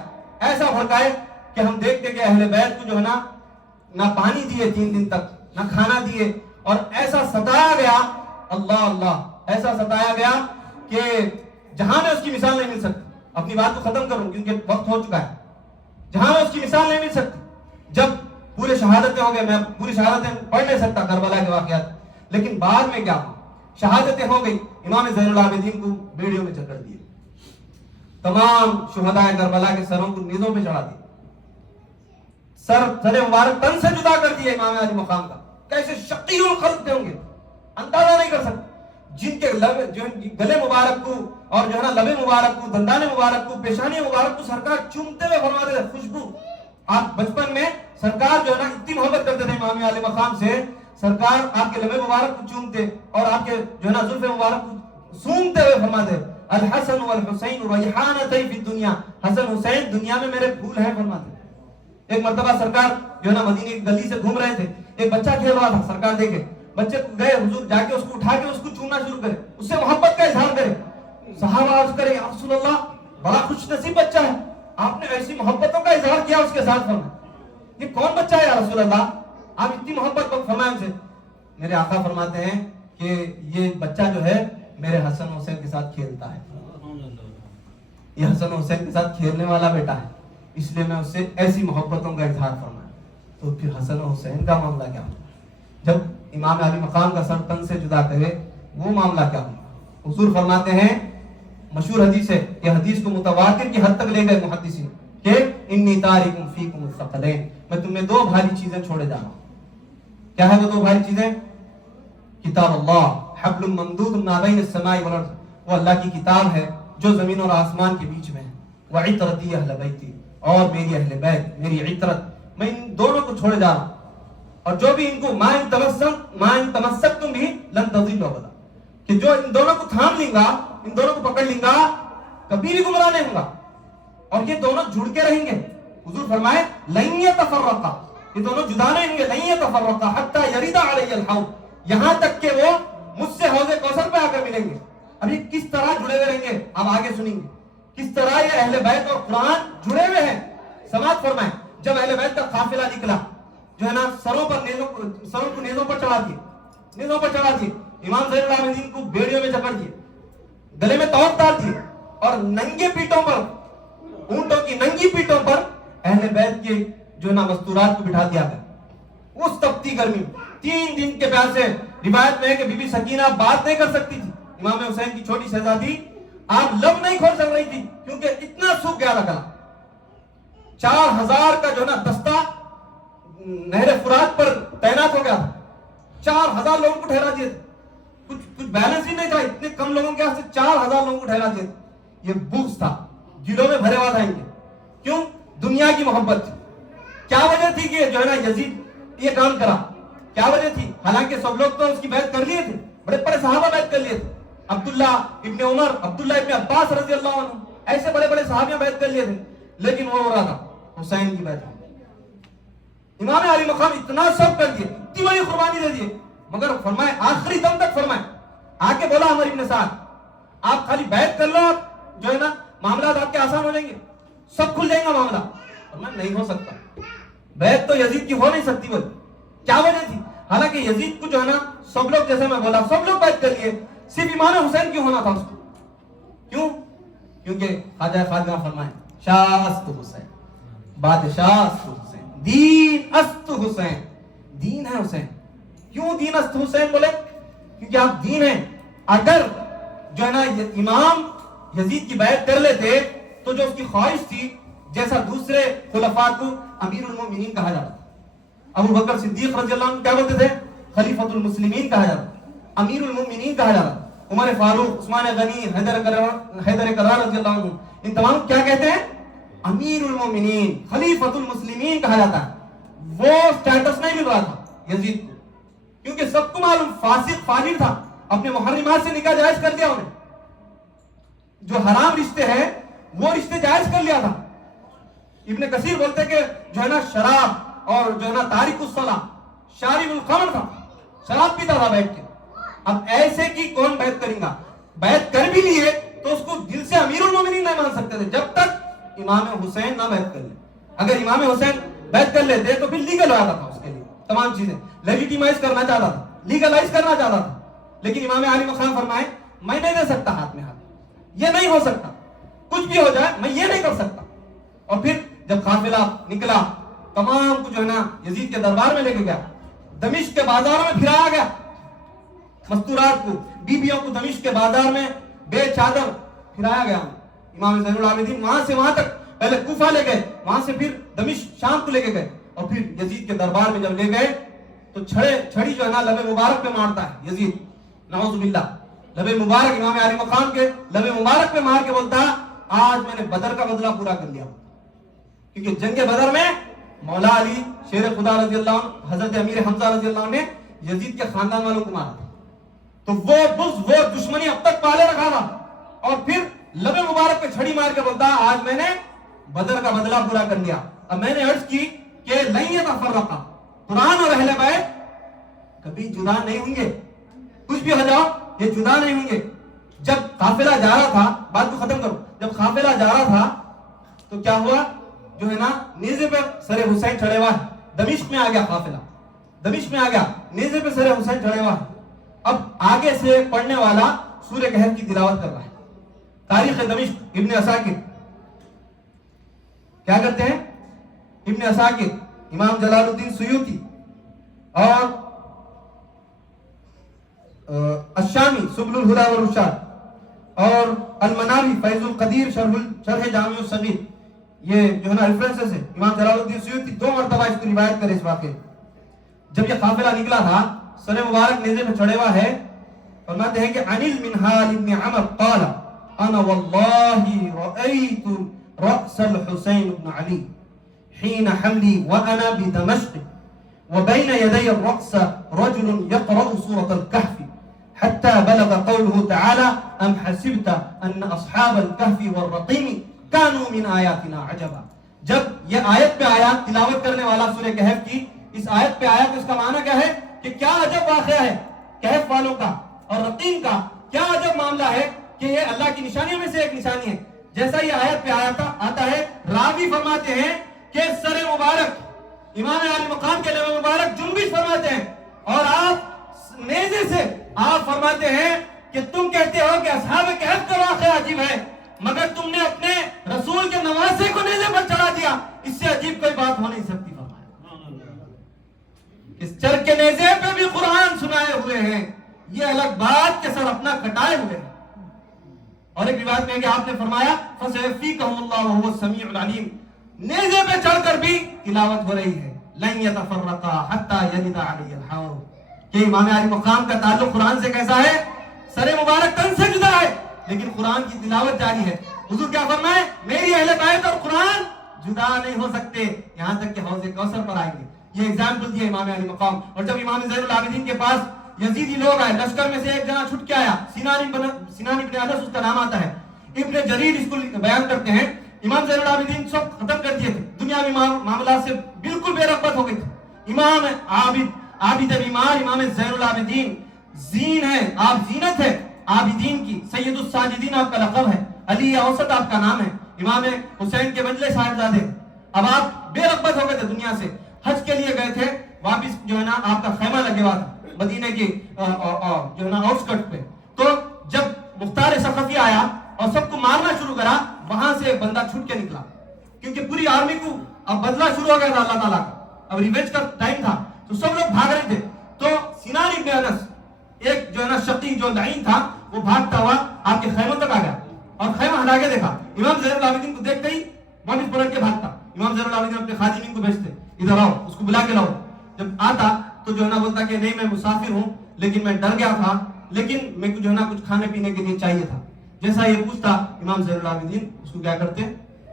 ایسا بھڑکائے کہ ہم دیکھتے کہ اہل بیت کو جو ہے نا نہ پانی دیے 3 دن تک, نہ کھانا دیے, اور ایسا ستایا گیا, اللہ اللہ, ایسا ستایا گیا کہ جہاں میں اس کی مثال نہیں مل سکتی. اپنی بات کو ختم کروں کیونکہ وقت ہو چکا ہے. جہاں میں اس کی مثال نہیں مل سکتی. جب پورے شہادتیں ہو گئے, میں پوری شہادتیں پڑھ نہیں سکتا کربلا کے واقعات, لیکن بعد میں کیا ہوا, شہادتیں ہو گئی, امام زین العابدین کو بیڑیوں میں چکر دیے, تمام شہداء کربلا کے سروں کو نیزوں پہ چڑھا دیے, سر مبارک تن سے جدا کر دیا امام علی مقام کا. کیسے شقی الخلق تھے ہوں گے, اندازہ نہیں کر سکتے. جن کے گلے مبارک کو اور جو ہے نا لبے مبارک کو, دندان مبارک کو, پیشانی مبارک کو سرکار چومتے ہوئے فرماتے تھے خوشبو. آپ بچپن میں سرکار جو ہے نا اتنی محبت کرتے تھے امام علی مقام سے, سرکار آپ کے لبے مبارک کو چومتے اور آپ کے جو ہے نا زلف مبارک کو سونگتے ہوئے فرماتے الحسن والحسین ریحانتی فی الدنیا, حسن حسین دنیا میں میرے پھول ہیں فرماتے. ایک مرتبہ سرکار جو ہے نا مدینے کی گلی سے گھوم رہے تھے, ایک بچہ کھیل رہا تھا, سرکار دیکھے بچے کو گئے حضور, جا کے اس کو اٹھا کے اس کو چومنا شروع کرے, اس سے محبت کا اظہار کرے. صحابہ عرض کرے یا رسول اللہ بڑا خوش نصیب بچہ ہے, آپ نے ایسی محبتوں کا اظہار کیا اس کے ساتھ. فرمایا یہ کون بچہ ہے یا رسول اللہ, آپ اتنی محبت کو فرمایا ان سے. میرے آقا فرماتے ہیں کہ یہ بچہ جو ہے میرے حسن حسین کے ساتھ کھیلتا ہے, یہ حسن حسین کے ساتھ کھیلنے والا بیٹا ہے, اس لیے میں اس سے ایسی محبتوں کا اظہار فرمایا. تو پھر حسن حسین کا معاملہ کیا ہوا, جب امام علی مقام کا سر تن سے جدا کرے وہ معاملہ کیا ہوا. حضور فرماتے ہیں, مشہور حدیث ہے, یہ حدیث کو متواتر کی حد تک لے گئے محدثین کہ انی تارک فیکم الثقلین, میں تمہیں 2 بھاری چیزیں چھوڑے جا رہا ہوں. کیا ہے وہ 2 بھاری چیزیں؟ کتاب اللہ حبل ممدود ما بین السماء والارض, وہ اللہ کی کتاب ہے جو زمین اور آسمان کے بیچ میں ہے. وعطرتی اہل بیتی, اور میری اہل بیت, میری عطرت, میں ان دونوں کو چھوڑے جا رہا ہوں. اور جو بھی ان کو ما ان تمسکتم بھی لن تضلوا ابدا, کہ جو ان دونوں کو تھام لیں گا، ان دونوں کو پکڑ لیں گا، کبھی بھی گمراہ نہیں ہوگا، اور یہ دونوں جڑ کے رہیں گے. حضور فرمائے لن یتفرقا، یہ دونوں جدا نہیں ہوں گے، لن یتفرقا حتی یرد علی الحوض، یہاں تک کہ وہ مجھ سے حوض کوثر پہ آ کر ملیں گے. اب یہ کس طرح جڑے ہوئے رہیں گے آپ آگے سنیں گے، کس طرح یہ اہل بیت اور قرآن جڑے ہوئے ہیں. سماعت فرمائیں. جب اہل بیت کا قافلہ نکلا جو ہے نا سروں کو نیزوں پر چڑھا دیے، امام زین العابدین کو بیڑیوں میں جکڑ دیے، گلے میں توق ڈال دیے، اور ننگے پیٹوں پر، اونٹوں کی ننگی پیٹوں پر اہل بیت کے جو نا مستورات کو بٹھا دیا گیا. اس تپتی گرمی 3 دن کے پیاسے. روایت میں ہے کہ بی بی سکینہ بات نہیں کر سکتی تھی، امام حسین کی چھوٹی شہزادی آپ لب نہیں کھول سک رہی تھی کیونکہ اتنا سوکھ گیا تھا گلا. 4000 کا جو نا دستہ نہر فرات پر تعینات ہو گیا تھا، 4000 لوگوں کو ٹھہرا دیے تھے، کچھ بیلنس ہی نہیں تھا، اتنے کم لوگوں کے واسطے 4000 لوگوں کو ٹھہرا دیے تھے. یہ بغض تھا دلوں میں بھرے ہوا تھا ان کے. کیوں؟ دنیا کی محبت تھی. کیا وجہ تھی کہ جو ہے نا یزید یہ کام کرا؟ کیا وجہ تھی؟ حالانکہ سب لوگ تو اس کی بیعت کر لیے تھے، بڑے بڑے صحابہ بیعت کر لیے تھے، عبداللہ ابن عمر، عبداللہ ابن عباس رضی اللہ عنہ، ایسے بڑے بڑے صحابیاں بیعت کر لیے تھے، لیکن وہ ہو رہا تھا حسین کی بیعت. امام علی مقام اتنا سب کر دیے، اتنی بڑی قربانی دے دیے، مگر فرمائے آخری دم تک فرمائے آ کے بولا عمر ابن سعد آپ خالی بیعت کر لو، جو ہے نا معاملات آپ کے آسان ہو جائیں گے، سب کھل جائے گا معاملہ. فرمایا نہیں ہو سکتا، بیعت تو یزید کی ہو نہیں سکتی. بول کیا وجہ تھی؟ حالانکہ یزید کو جو ہے نا سب لوگ، جیسے میں بولا، سب لوگ بیعت کر لیے، صرف امام حسین کیوں ہونا تھا اس کو؟ کیوں؟ کیونکہ خواجہ خواجہ فرمائے شاہ است حسین، بادشاہ است حسین، دین است حسین، دین ہے حسین. کیوں دین است حسین بولے؟ کیونکہ آپ دین ہیں. اگر جو ہے نا امام یزید کی بیعت کر لیتے تو جو اس کی خواہش تھی، جیسا دوسرے خلفاء کو امیر المومنین کہا جاتا تھا، ابو بکر صدیق رضی اللہ عنہ کیا بولتے تھے؟ خلیفۃ المسلمین کہا جاتا، امیر المومنین کہا جاتا. عمر فاروق، عثمان غنی، حیدر کرار رضی اللہ عنہ، ان تمام کیا کہتے ہیں؟ امیر المومنین، خلیفۃ المسلمین کہا جاتا ہے. وہ سٹیٹس نہیں مل رہا تھا یزید کو، کیونکہ سب کو معلوم فاسق فاجر تھا، اپنے محرمات سے نکاح جائز کر دیا انہیں، جو حرام رشتے ہیں وہ رشتے جائز کر لیا تھا. ابن کثیر بولتے کہ جو ہے نا شراب اور جو ہے نا تارک الصلاۃ، شارب الخمر تھا، شراب پیتا تھا بیٹھ کے. اب ایسے کی کون بیعت کریں گا؟ بیعت کر بھی لیے تو اس کو دل سے امیر المومنین نہیں مان سکتے تھے جب تک امام حسین نہ بیعت کر لے. اگر امام حسین بیعت کر لیتے تو پھر لیگل ہو جاتا تھا اس کے لیے، تمام چیزیں لیجیٹیمائز کرنا چاہتا تھا، لیگلائز کرنا چاہتا تھا. لیکن امام علی مقام فرمائے میں نہیں دے سکتا ہاتھ میں ہاتھ، یہ نہیں ہو سکتا، کچھ بھی ہو جائے میں یہ نہیں کر سکتا. اور پھر جب قافلہ نکلا تمام کو جو ہے نا یزید کے دربار میں لے کے گیا، دمشق کے بازاروں میں پھرایا گیا، مستورات کو، بیبیوں کو دمشق کے بازار میں بے چادر پھرایا گیا. امام زین العابدین وہاں سے وہاں تک، پہلے کوفہ لے گئے، وہاں سے پھر دمشق شام کو لے کے گئے، اور پھر یزید کے دربار میں جب لے گئے تو چھڑی جو ہے نا لب مبارک پہ مارتا ہے یزید، نعوذ باللہ. لب مبارک امام علی مقام کے لب مبارک پہ مار کے بولتا آج میں نے بدر کا بدلہ پورا کر لیا. کیونکہ جنگ بدر میں مولا علی شیر خدا رضی اللہ عنہ، حضرت امیر حمزہ رضی اللہ عنہ نے یزید کے خاندان والوں کو مارا تھا، تو وہ بغض، وہ دشمنی اب تک پالے رکھا تھا، اور پھر لب مبارک پہ چھڑی مار کے بولتا آج میں نے بدر کا بدلہ پورا کر لیا. اب میں نے عرض کی کہ لن یتفرقا، قرآن اور اہل بیت کبھی جدا نہیں ہوں گے، کچھ بھی ہو جاؤ یہ جدا نہیں ہوں گے. جب قافلہ جا رہا تھا، بات کو ختم کرو، جب قافلہ جا رہا تھا تو کیا ہوا؟ جو ہے نا نیزے پہ سر حسین چڑھے ہوا ہے، دمشق میں آ گیا قافلہ، دمشق میں آ گیا، نیزے پہ سر حسین چڑھے ہوا ہے. اب آگے سے پڑھنے والا سورہ کہف کی تلاوت کر رہا ہے. تاریخ دمشق ابن عساکر کیا کرتے ہیں؟ ابن عساکر، امام جلال الدین سیوطی اور الشامی سبل الہدی والرشاد اور المناوی فیض القدیر شرح جامع الصغیر، یہ جو ہے نا ریفرنسز ہے. امام جلال الدین سیوطی 2 مرتبہ اس کو روایت کرے اس واقعے. جب یہ قافلہ نکلا تھا سر مبارک نیزے پہ چڑھے ہوا ہے، فرماتے ہیں کہ عن المنہال ابن عمر قال انا واللہ رأیت رأس الحسین ابن علی حین حملی وانا بدمشق وبین یدی الرأس رجل یقرأ سورة الکہف حتى بلغ قوله تعالى ام حسبت ان اصحاب الكهف والرقيم كانوا من آیاتنا عجبا. جب یہ آیت پہ آیا تلاوت کرنے والا سورہ کہف کی اس آیت پہ آیا تو اس کا معنی کیا ہے کہ کیا عجب واقعہ ہے کہف والوں کا اور رقیم کا, کیا عجب معاملہ ہے کہ یہ اللہ کی نشانیوں میں سے ایک نشانی ہے. جیسا یہ آیت پہ آتا ہے, راوی فرماتے ہیں کہ سر مبارک امام علی مقام کے لب مبارک جنبش فرماتے ہیں, اور آپ نیزے سے آپ فرماتے ہیں کہ تم کہتے ہو کہ اصحاب کہف کا واقعہ عجیب ہے, مگر تم نے اپنے رسول کے نواسے کو نیزے پر چڑھا دیا, اس سے عجیب کوئی بات ہو نہیں سکتی. اس چر کے نیزے پہ بھی قرآن سنائے ہوئے ہیں, یہ الگ بات کے سر اپنا کٹائے ہوئے ہیں. اور ایک روایت میں کہ آپ نے فرمایا فَسَيَفِّيكَهُمُ اللَّهُ وَهُوَ السَّمِيعُ الْعَلِيمُ, نیزے پہ چڑھ کر بھی تلاوت ہو رہی ہے لَن يَتَفَرَّقَا حَتَّى يَلِدَ عَلَيَّ الْحَوْضُ, کہ امام علی مقام کا تعلق قرآن سے کیسا ہے, سر مبارک تن سے جدا ہے لیکن قرآن کی تلاوت جاری ہے. حضور کیا فرمائے, میری اہل بیت اور قرآن جدا نہیں ہو سکتے یہاں تک کہ حوض کوثر پر آئیں گے. یہ ایگزامپل دیا امام علی مقام. اور جب امام زین العابدین کے پاس یزیدی لوگ آئے, لشکر میں سے ایک جنا چھٹ کے آیا, سنان ابن انس اس کا نام آتا ہے, ابن جریر اس کو بیان کرتے ہیں امام زین العابدین سب ختم کر دیے تھے, دنیاوی معاملات سے بالکل بے رغبت ہو گئی تھی. امام عابد بیمار امام زین العابدین زین ہے, آپ زینت ہے عابدین کی, سید الساجدین آپ کا لقب ہے, علی اوسط آپ کا نام ہے, امام حسین کے منجلے صاحبزادے. اب آپ بے رغبت ہو گئے تھے دنیا سے, حج کے لیے گئے تھے, واپس جو ہے نا آپ کا خیمہ لگے ہوا تھا مدینے کی جو ہے نا آؤٹ کٹ پہ. تو جب مختار ثقفی آیا اور سب کو مارنا شروع کرا, وہاں سے ایک بندہ چھوٹ کے نکلا, کیونکہ پوری آرمی کو اب بدلہ شروع ہو گیا تھا اللہ تعالیٰ کا, اب ریونج کا ٹائم تھا, تو سب لوگ بھاگ رہے تھے. تو سنان ابن انس ایک جو ہے نا شقی جو لعین تھا, وہ بھاگتا ہوا آپ کے خیموں تک آ گیا اور خیمہ ہٹا کے دیکھا. امام زین العابدین کو دیکھتے ہی واپس پلٹ کے بھاگتا. امام زین العابدین اپنے خادمین کو بھیجتے, ادھر آؤ, اس کو بلا کے لاؤ. جب آتا تو جو ہے نا بولتا کہ نہیں میں مسافر ہوں, لیکن میں ڈر گیا تھا, لیکن میں کو جو ہے نا کچھ کھانے پینے کے لیے چاہیے تھا. جیسا یہ پوچھتا امام زین العابدین اس کو کیا کرتے,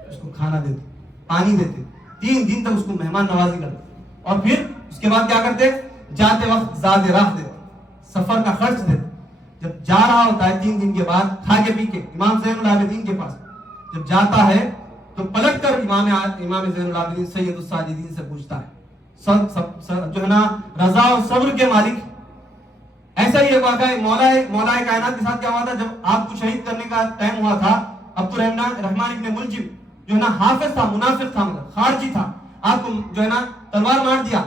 اس کو کھانا دیتے, پانی دیتے, 3 دن تک اس کو مہمان نوازی کرتے, اور پھر اس کے بعد کیا کرتے, جاتے وقت زاد راہ دیتے, سفر کا خرچ دیتے. جب جا رہا ہوتا ہے 3 دن کے بعد کھا کے پی کے امام زین العابدین کے پاس, جب جاتا ہے تو پلٹ کر امام زین العابدین سید الساجدین سے پوچھتا ہے, جو ہے نا رضا و صبر کے مالک. ایسا ہی ایک واقعہ مولا کائنات کے ساتھ کیا ہوا تھا, جب آپ کو شہید کرنے کا ٹائم ہوا تھا, عبد الرحمن ابن ملجم جو ہے نا حافظ تھا, منافق تھا, مطلب خارجی تھا, آپ کو جو ہے نا تلوار مار دیا,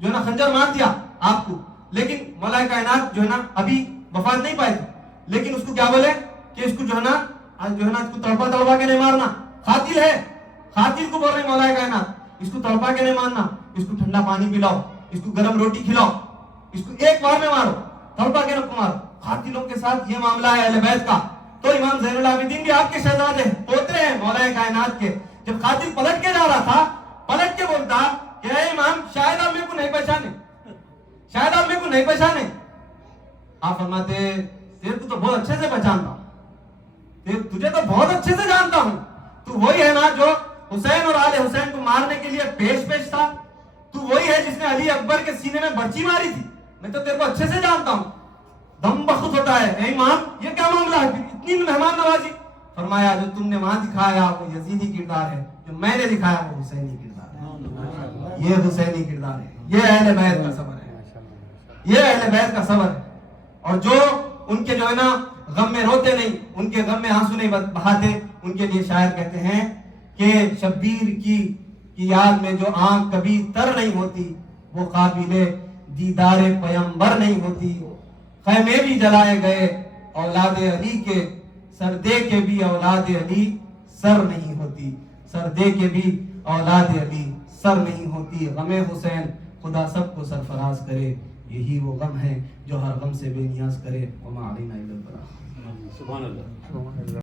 جو ہے نا خنجر مار دیا آپ کو, لیکن مولا کائنات جو ہے نا ابھی وفات نہیں پائے تھے, لیکن اس کو کیا بولے کہ اس کو جو ہے نا اس کو تڑپا کے نہیں مارنا, قاتل ہے, قاتل کو بول رہے مولا کائنات, اس کو تڑپا کے نہیں مارنا, اس کو ٹھنڈا پانی پلاؤ, اس کو گرم روٹی کھلاؤ, اس کو ایک بار میں مارو, تڑپا کے نہ مارو. قاتلوں کے ساتھ یہ معاملہ ہے اہل بیت کا. تو امام زین العابدین بھی آپ کے شہزادے ہیں, پوترے ہیں مولا کائنات کے. جب قاتل پلٹ کے جا رہا تھا, پلٹ کے بولتا کہ اے امام شاید آپ میرے کو نہیں پہچانے, شاید آپ میرے کو نہیں پہچانے. آپ فرماتے تیرے کو تو بہت اچھے سے پہچانتا ہوں, تجھے تو بہت اچھے سے جانتا ہوں, تو وہی ہے نا جو حسین اور آل حسین کو مارنے کے لیے پیش تھا, تو وہی ہے جس نے علی اکبر کے سینے میں برچی ماری تھی, میں تو تیرے کو اچھے سے جانتا ہوں. دم بخود ہوتا ہے, اے امام یہ کیا معاملہ ہے, اتنی مہمان نوازی. فرمایا جو تم نے وہاں دکھایا وہ یزیدی کردار ہے, جو میں نے دکھایا وہ حسینی کردار ہے. یہ حسینی کردار ہے, یہ اہل بیت کا صبر ہے, یہ اہل بیت کا صبر ہے. اور جو ان کے جو ہے نا غم میں روتے نہیں, ان کے غم میں آنسو نہیں بہاتے, ان کے لیے شاعر کہتے ہیں کہ شبیر کی یاد میں جو آنکھ کبھی تر نہیں ہوتی, وہ قابل دیدار پیمبر نہیں ہوتی. خیمے بھی جلائے گئے اولاد علی کے, سردے کے بھی اولاد علی سر نہیں ہوتی, سردے کے بھی اولاد علی سر نہیں ہوتی. غم حسین خدا سب کو سرفراز کرے, یہی وہ غم ہے جو ہر غم سے بے نیاز کرے. وما علینا الا البلاغ. سبحان اللہ.